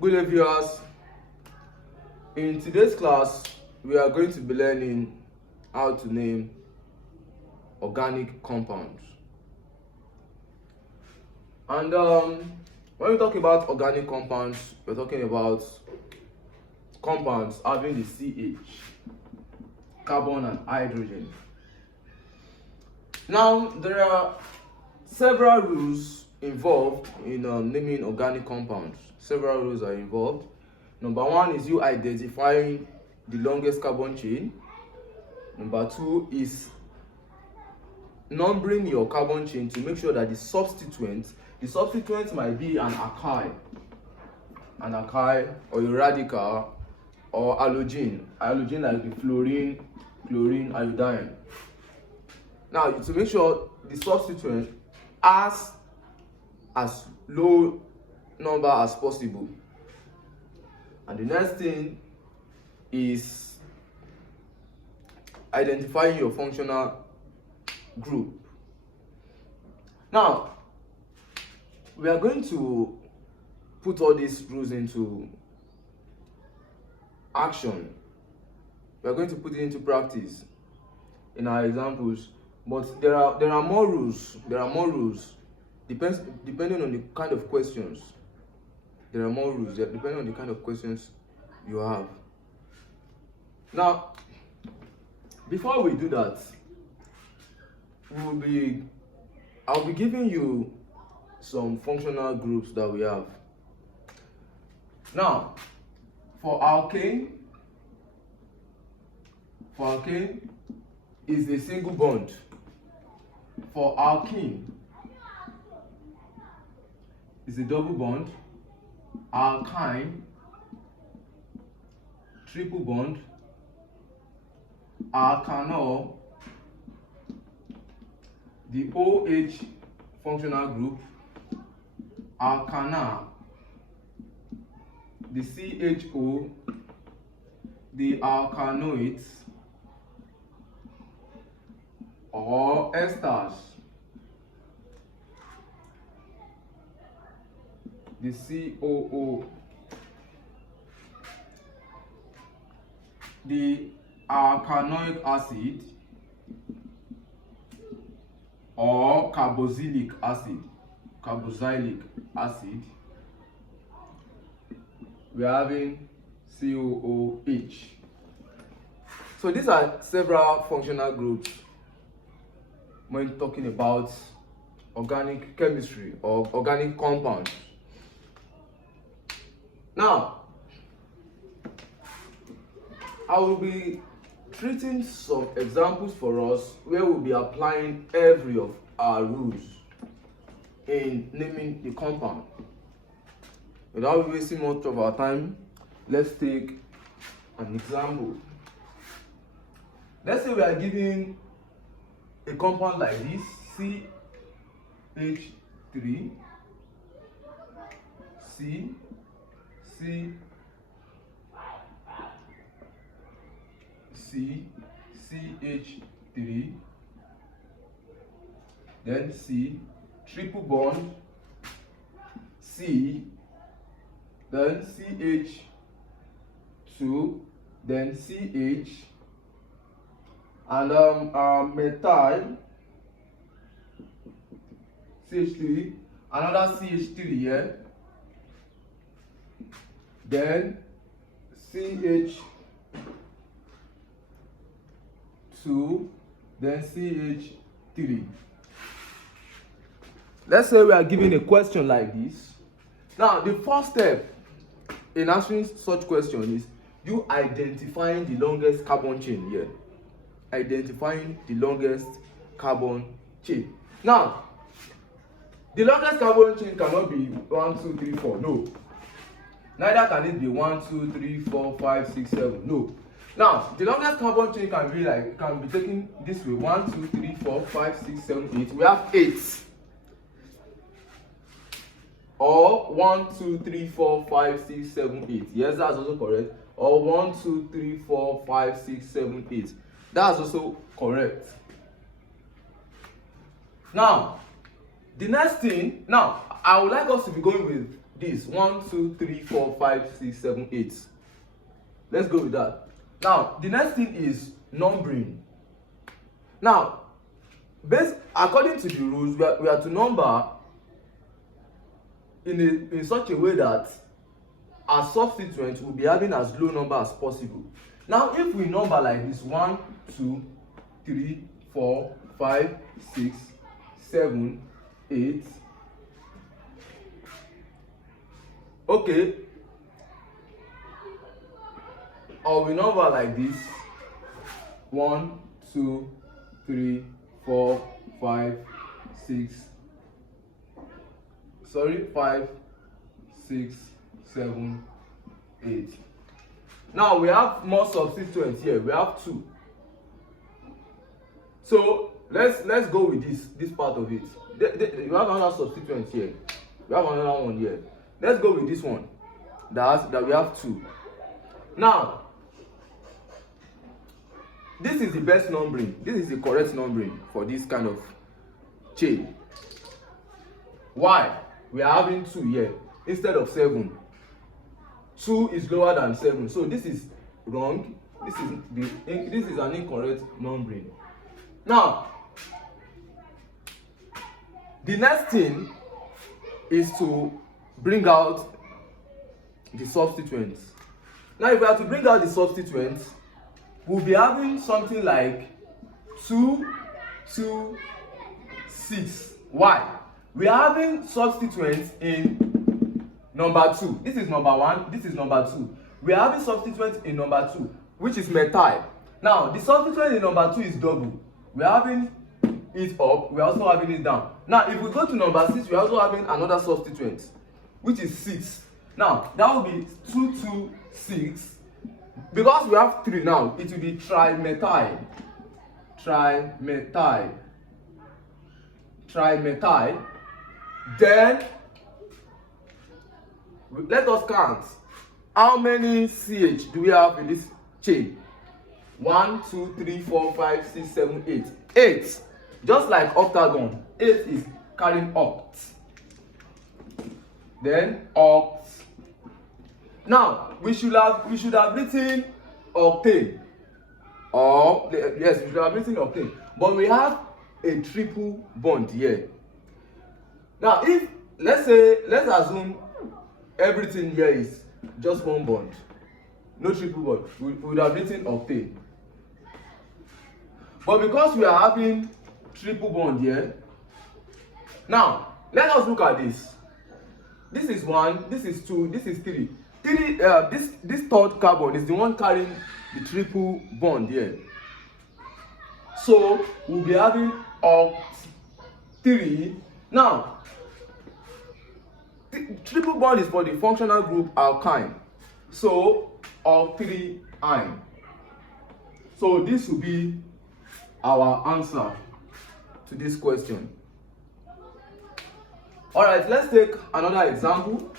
Good day, viewers. In today's class, we are going to be learning how to name organic compounds. And when we talk about organic compounds, we're talking about compounds having the CH, carbon and hydrogen. Now, there are several rules involved in naming organic compounds. Several rules are involved. Number one is you identifying the longest carbon chain. Number two is numbering your carbon chain to make sure that the substituent might be an alkyl or a radical or halogen like the fluorine, chlorine, iodine. Now, to make sure the substituent has as low number as possible. And the next thing is identifying your functional group. Now, we are going to put all these rules into action. We are going to put it into practice in our examples. But there are more rules. Depending on the kind of questions. There are more rules depending on the kind of questions you have. Now, before we do that, I'll be giving you some functional groups that we have. Now, for alkane is a single bond. For alkene is a double bond. Alkyne, triple bond. Alkanol, the OH functional group. Alkana, the CHO, the alkanoids or esters, the COO, the alkanoic acid or carboxylic acid. We are having COOH. So these are several functional groups when talking about organic chemistry or organic compounds. Now, I will be treating some examples for us where we'll be applying every of our rules in naming the compound. Without wasting much of our time, let's take an example. Let's say we are given a compound like this, CH3, CH3, then C, triple bond, C, then CH2, then CH, and methyl, CH3, another CH3 here, then CH2, then CH3. Let's say we are given a question like this. Now, the first step in answering such question is you identifying the longest carbon chain here. Identifying the longest carbon chain. Now, the longest carbon chain cannot be 1, 2, 3, 4. No. Neither can it be 1, 2, 3, 4, 5, 6, 7. No. Now, the longest carbon chain can be taken this way: 1, 2, 3, 4, 5, 6, 7, 8. We have 8. Or 1, 2, 3, 4, 5, 6, 7, 8. Yes, that's also correct. Or 1, 2, 3, 4, 5, 6, 7, 8. That's also correct. Now, the next thing, now I would like us to be going with this 1 2 3 4 5 6 7 8. Let's go with that. Now the next thing is numbering. Now according to the rules, we are to number in such a way that our substituent will be having as low number as possible. Now if we number like this 1 2 3 4 5 6 7 8, okay, or we number like this 1 2 3 4 5 6 5 6 7 8. Now we have more substituents here. We have 2. So let's go with this part of it. You have another substituent here. We have another one here. Let's go with this one that we have 2. Now this is the best numbering. This is the correct numbering for this kind of chain. Why? We are having 2 here instead of 7. 2 is lower than 7, so this is wrong. This is an incorrect numbering. Now the next thing is to bring out the substituents. Now if we are to bring out the substituents, we'll be having something like 2 2 6. Why? We are having substituents in number 2. This is number 1, this is number 2. We are having substituents in number 2, which is methyl. Now the substituent in number 2 is double. We are having it up, we are also having it down. Now if we go to number 6, we are also having another substituent, which is 6. Now that will be 2 2 6. Because we have 3 now, it will be trimethyl. Then let us count. How many CH do we have in this chain? 1 2 3 4 5 6 7 8. 8. Just like octagon, 8 is carrying oct. Then oct. Now we should have written octane. Or yes, we should have written octane. But we have a triple bond here. Now let's assume everything here is just one bond, no triple bond, we would have written octane. But because we are having triple bond here, now let us look at this. This is 1, this is 2, this is 3. This third carbon is the one carrying the triple bond here. So we'll be having oct 3. Now triple bond is for the functional group alkyne. So oct 3-ine. So this will be our answer to this question. All right, let's take another example.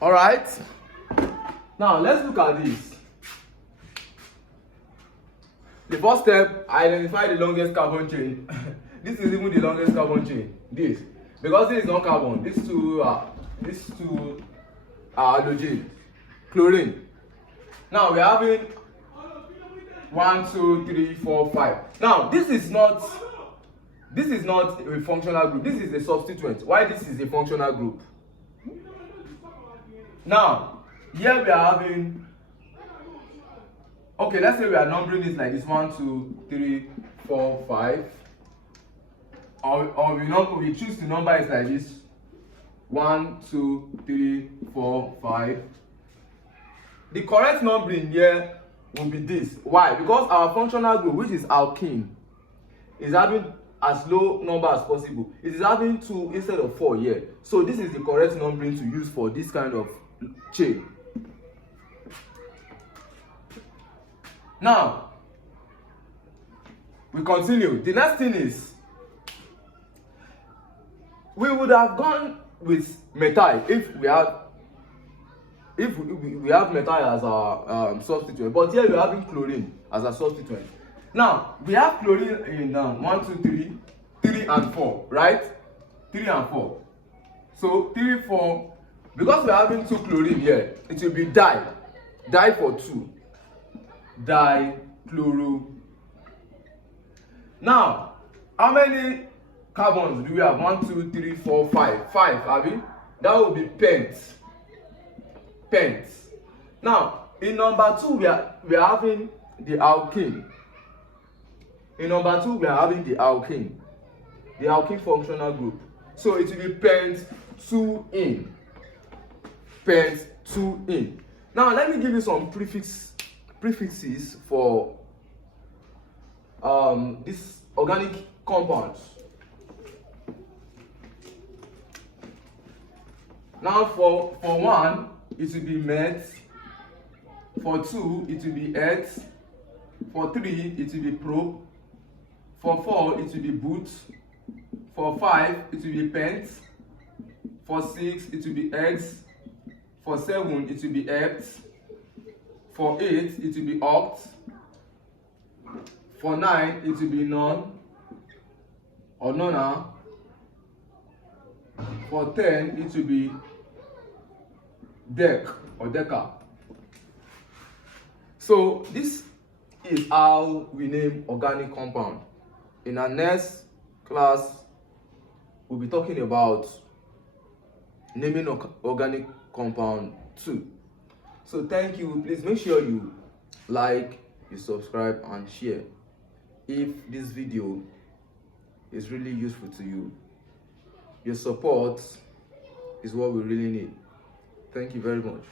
All right, now let's look at this. The first step, identify the longest carbon chain. This is even the longest carbon chain, this, because this is not carbon. These two are hydrogen, chlorine. Now we're having 1 2 3 4 5. Now this is not a functional group. This is a substituent. Why this is a functional group? Now here we are having, okay, let's say we are numbering it like this: 1 2 3 4 5. Or we choose to number it like this: 1 2 3 4 5. The correct numbering here will be this. Why? Because our functional group, which is alkene, is having as low number as possible. It is having 2 instead of 4 here. So this is the correct numbering to use for this kind of chain. Now, we continue. The next thing is, we would have gone with methyl if we have methyl as our substituent, but here we are having chlorine as a substituent. Now we have chlorine in 1, 2, 3 and 4, right? 3 and 4. So 3, 4. Because we are having 2 chlorine here, it will be di for 2, dichloro. Now, how many carbons do we have? 1, 2, 3, 4, 5. 5, abi? That will be pent. Now, in number 2, we are having the alkene. In number 2, we are having the alkene functional group. So it will be pent2-ene. Pent2-ene. Now, let me give you some prefixes for this organic compound. Now, for 1, it will be met. For 2, it will be et. For 3, it will be pro. For 4, it will be but. For 5, it will be pent. For 6, it will be ex. For 7, it will be ept. For 8, it will be oct. For 9, it will be non or nona. For 10, it will be dec or deca. So this is how we name organic compound. In our next class, we'll be talking about naming organic compound 2. So thank you. Please make sure you like, you subscribe and share if this video is really useful to you. Your support is what we really need. Thank you very much.